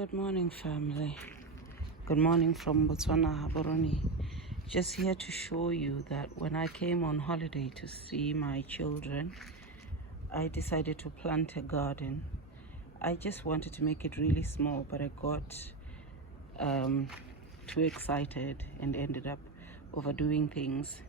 Good morning, family. Good morning from Botswana, Gaborone. Just here to show you that when I came on holiday to see my children, I decided to plant a garden. I just wanted to make it really small, but I got too excited and ended up overdoing things.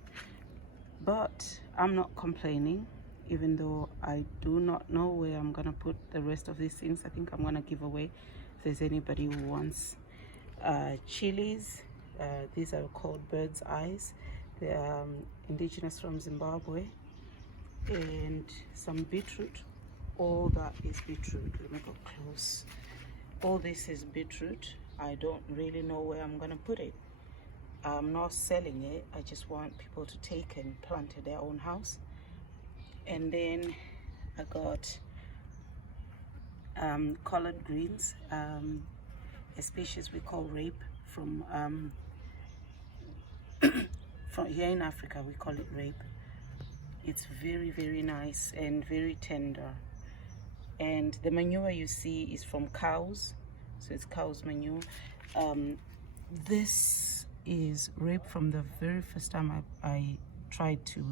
But I'm not complaining, even though I do not know where I'm gonna put the rest of these things. I think I'm gonna give away if there's anybody who wants chilies. These are called bird's eyes. They're indigenous from Zimbabwe. And some beetroot. All that is beetroot. Let me go close. All this is beetroot. I don't really know where I'm gonna put it. I'm not selling it. I just want people to take and plant in their own house. And then I got collard greens, a species we call rape from here in Africa. We call it rape. It's very nice and very tender. And the manure you see is from cows, so it's cow's manure. This is rape from the very first time I tried to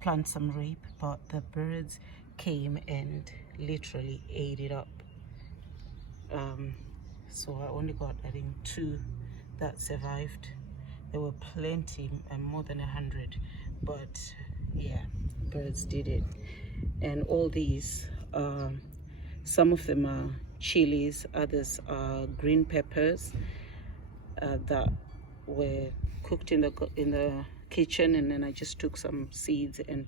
plant some rape, but the birds came and literally ate it up. So I only got, I think, 2 that survived. There were plenty, more than 100, but yeah, birds did it. And all these, some of them are chilies, others are green peppers that were cooked in the kitchen, and then I just took some seeds and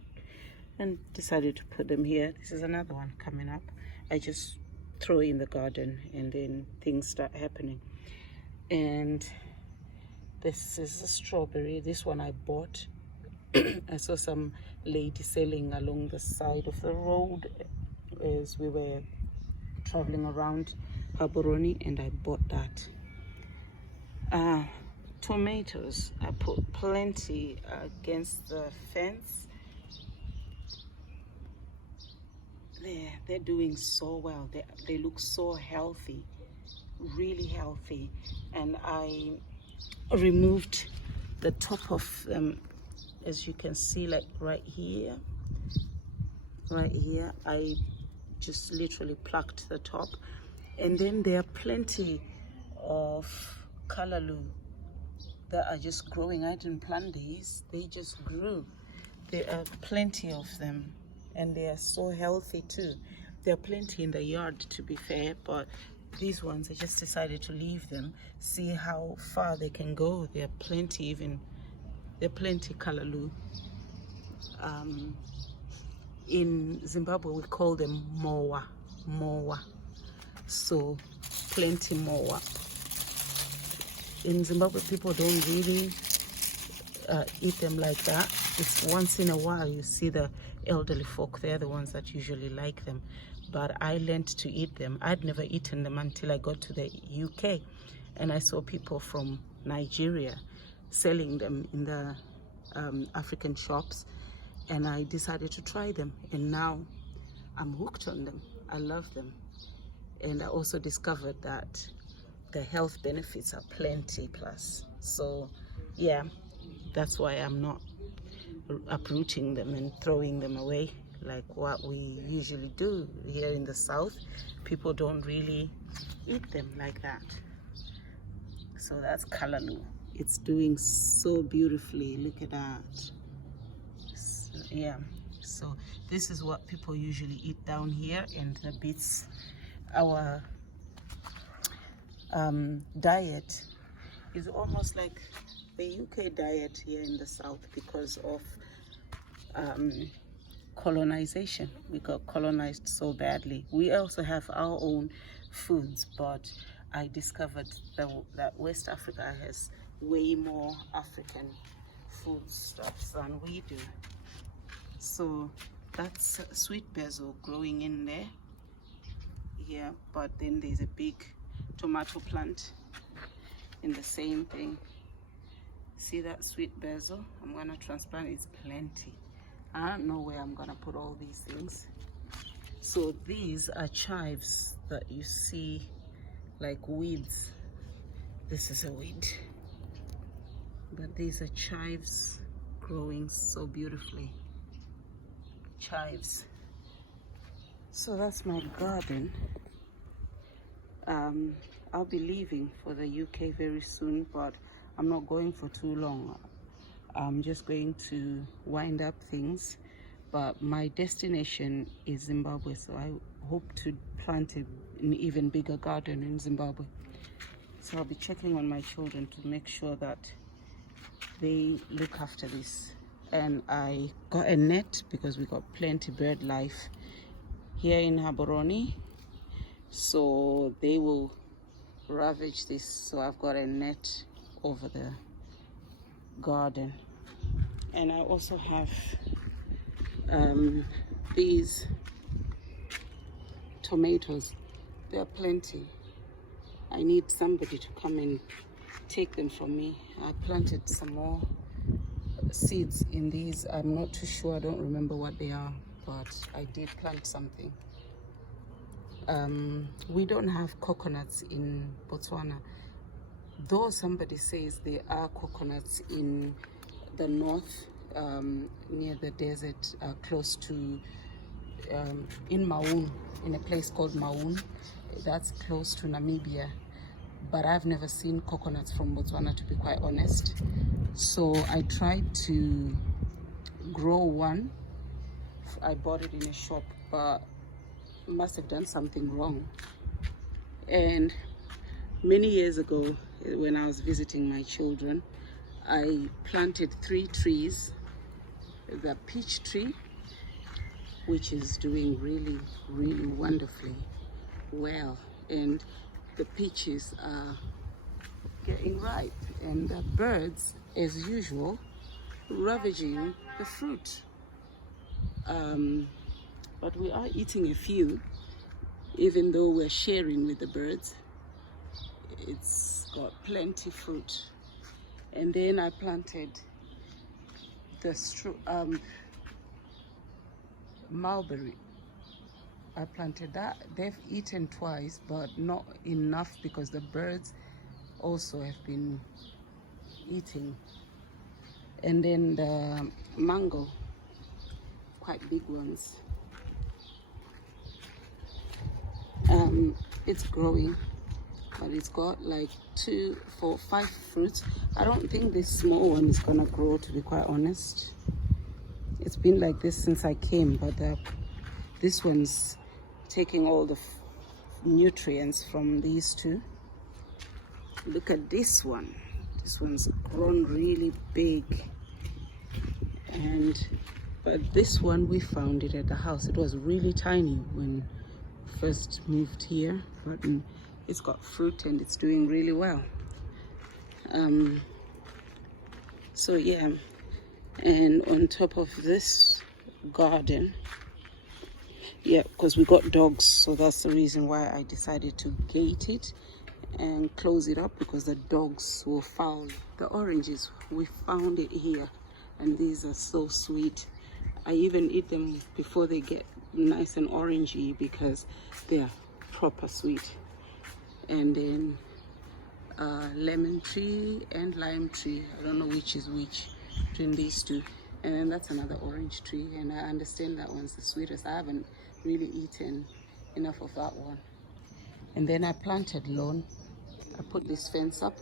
decided to put them here. This is another one coming up. I just throw in the garden and then things start happening. And this is a strawberry. This one I bought. I saw some lady selling along the side of the road as we were traveling around Gaborone, and I bought that. Tomatoes, I put plenty against the fence. They're doing so well. They look so healthy, really healthy. And I removed the top of them, as you can see, like right here. I just literally plucked the top. And then there are plenty of callaloo that are just growing. I didn't plant these, they just grew. There are plenty of them, and they are so healthy too. There are plenty in the yard, to be fair, but these ones I just decided to leave them, see how far they can go. There are plenty, callaloo. In Zimbabwe we call them mowa, so plenty mowa. In Zimbabwe people don't really eat them like that. It's once in a while you see the elderly folk. They're the ones that usually like them, but I learned to eat them. I'd never eaten them until I got to the UK, and I saw people from Nigeria selling them in the African shops, and I decided to try them, and now I'm hooked on them. I love them. And I also discovered that the health benefits are plenty plus. So yeah, that's why I'm not uprooting them and throwing them away like what we usually do here in the South. People don't really eat them like that. So that's callaloo. It's doing so beautifully. Look at that. So, yeah, so this is what people usually eat down here, and the beets. Our diet is almost like the UK diet here in the South because of colonization. We got colonized so badly. We also have our own foods, but I discovered that West Africa has way more African foodstuffs than we do. So that's sweet basil growing in there. Yeah, but then there's a big tomato plant in the same thing. See that sweet basil? I'm gonna transplant. It's plenty. I don't know where I'm gonna put all these things. So these are chives that you see like weeds. This is a weed, but these are chives growing so beautifully. Chives. So that's my garden. I'll be leaving for the UK very soon, but I'm not going for too long. I'm just going to wind up things, but my destination is Zimbabwe, so I hope to plant an even bigger garden in Zimbabwe. So I'll be checking on my children to make sure that they look after this. And I got a net because we got plenty bird life here in Gaborone, so they will ravage this. So I've got a net over the garden. And I also have these tomatoes. There are plenty. I need somebody to come and take them from me. I planted some more seeds in these. I'm not too sure, I don't remember what they are, but I did plant something. We don't have coconuts in Botswana, though somebody says there are coconuts in the north, near the desert, close to in Maun, in a place called Maun. That's close to Namibia, but I've never seen coconuts from Botswana, to be quite honest. So I tried to grow one. I bought it in a shop, but must have done something wrong. And many years ago, when I was visiting my children, I planted 3 trees. The peach tree, which is doing really, really wonderfully well, and the peaches are getting ripe, and the birds, as usual, ravaging the fruit. But we are eating a few, even though we're sharing with the birds. It's got plenty fruit. And then I planted the mulberry. I planted that. They've eaten twice, but not enough because the birds also have been eating. And then the mango, quite big ones. It's growing, but it's got like 2, 4, 5 fruits. I don't think this small one is gonna grow, to be quite honest. It's been like this since I came, but this one's taking all the nutrients from these 2. Look at this one. This one's grown really big. But this one, we found it at the house. It was really tiny when first moved here, but it's got fruit and it's doing really well. So yeah, and on top of this garden, yeah, because we got dogs, so that's the reason why I decided to gate it and close it up, because the dogs will foul the oranges. We found it here, and these are so sweet. I even eat them before they get nice and orangey because they're proper sweet. And then lemon tree and lime tree, I don't know which is which between these 2. And then that's another orange tree, and I understand that one's the sweetest. I haven't really eaten enough of that one. And then I planted lawn. I put this fence up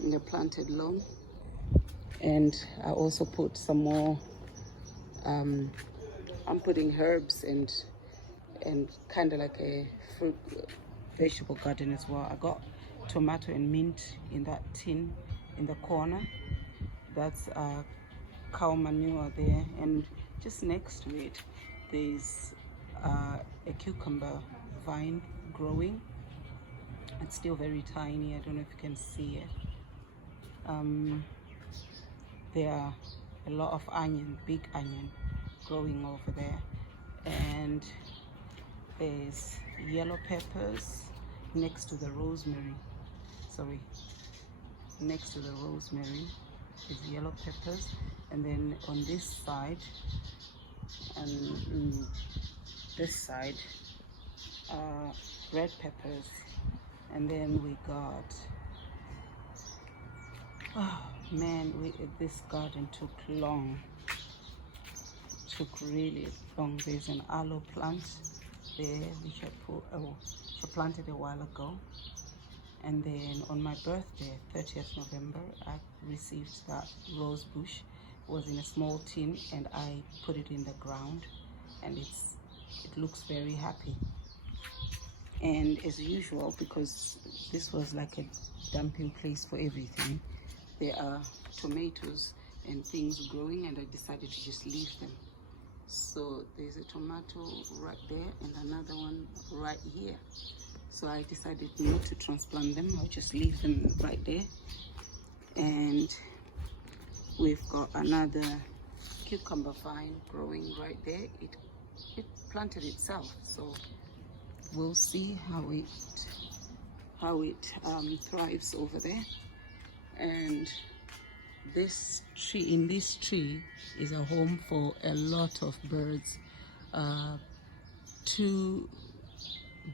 and I planted lawn, and I also put some more I'm putting herbs and kind of like a fruit vegetable garden as well. I got tomato and mint in that tin in the corner. That's cow manure there, and just next to it there's a cucumber vine growing. It's still very tiny. I don't know if you can see it. There are a lot of onion, big onion growing over there, and there's yellow peppers next to the rosemary. Sorry, next to the rosemary is yellow peppers, and then on this side and this side are red peppers, And then we got, oh man, this garden took long. Took really long. There's an aloe plant there which I planted a while ago. And then on my birthday, 30th November, I received that rose bush. It was in a small tin, and I put it in the ground, and it looks very happy. And as usual, because this was like a dumping place for everything, there are tomatoes and things growing, and I decided to just leave them. So there's a tomato right there and another one right here. So I decided not to transplant them. I'll just leave them right there. And we've got another cucumber vine growing right there. It planted itself, so we'll see how it thrives over there. And this tree is a home for a lot of birds. 2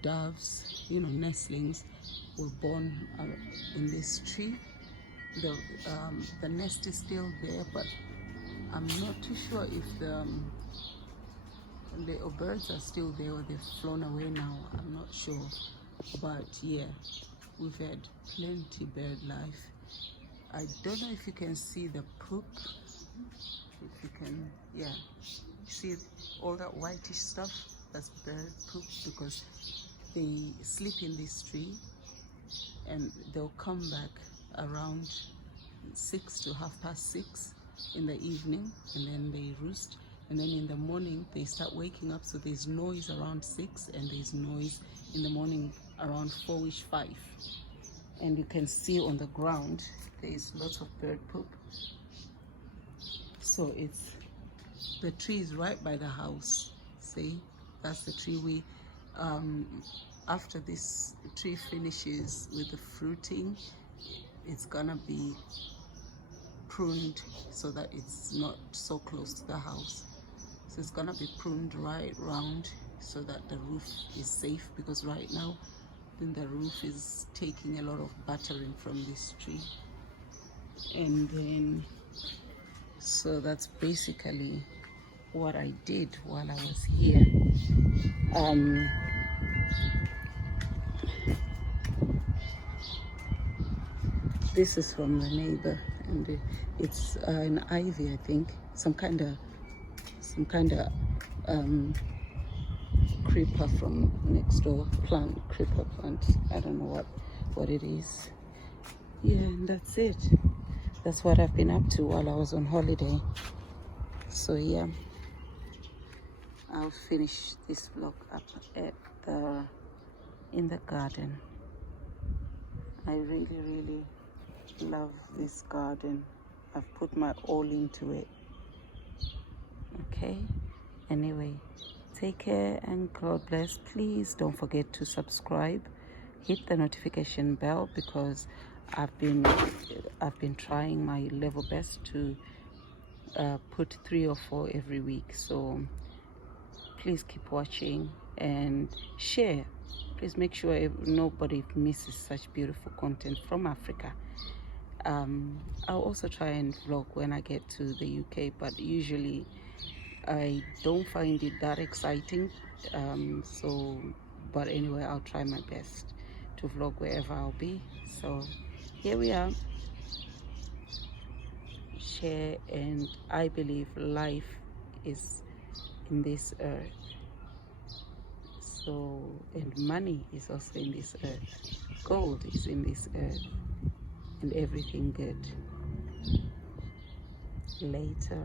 doves, nestlings, were born in this tree. The nest is still there, but I'm not too sure if the little birds are still there or they've flown away now. I'm not sure, but yeah, we've had plenty bird life. I don't know if you can see the poop. If you can, yeah, see all that whitish stuff? That's bird poop, because they sleep in this tree and they'll come back around 6 to 6:30 in the evening, and then they roost, and then in the morning they start waking up. So there's noise around 6, and there's noise in the morning around 4ish, 5. And you can see on the ground there's lots of bird poop. So the tree is right by the house. See, that's the tree. We after this tree finishes with the fruiting, it's gonna be pruned so that it's not so close to the house. So it's gonna be pruned right round so that the roof is safe, because right now the roof is taking a lot of battering from this tree. And then, so that's basically what I did while I was here. This is from the neighbor, and it's an ivy, I think, some kind of creeper from next door creeper plant. I don't know what it is. Yeah, and that's it. That's what I've been up to while I was on holiday. So yeah, I'll finish this vlog up in the garden. I really love this garden. I've put my all into it. Okay, anyway, take care and God bless. Please don't forget to subscribe, hit the notification bell, because I've been trying my level best to put 3 or 4 every week. So please keep watching and share. Please make sure nobody misses such beautiful content from Africa. I'll also try and vlog when I get to the UK, but usually I don't find it that exciting. But anyway, I'll try my best to vlog wherever I'll be. So here we are. Share, and I believe life is in this earth. So, and money is also in this earth. Gold is in this earth, and everything good. Later.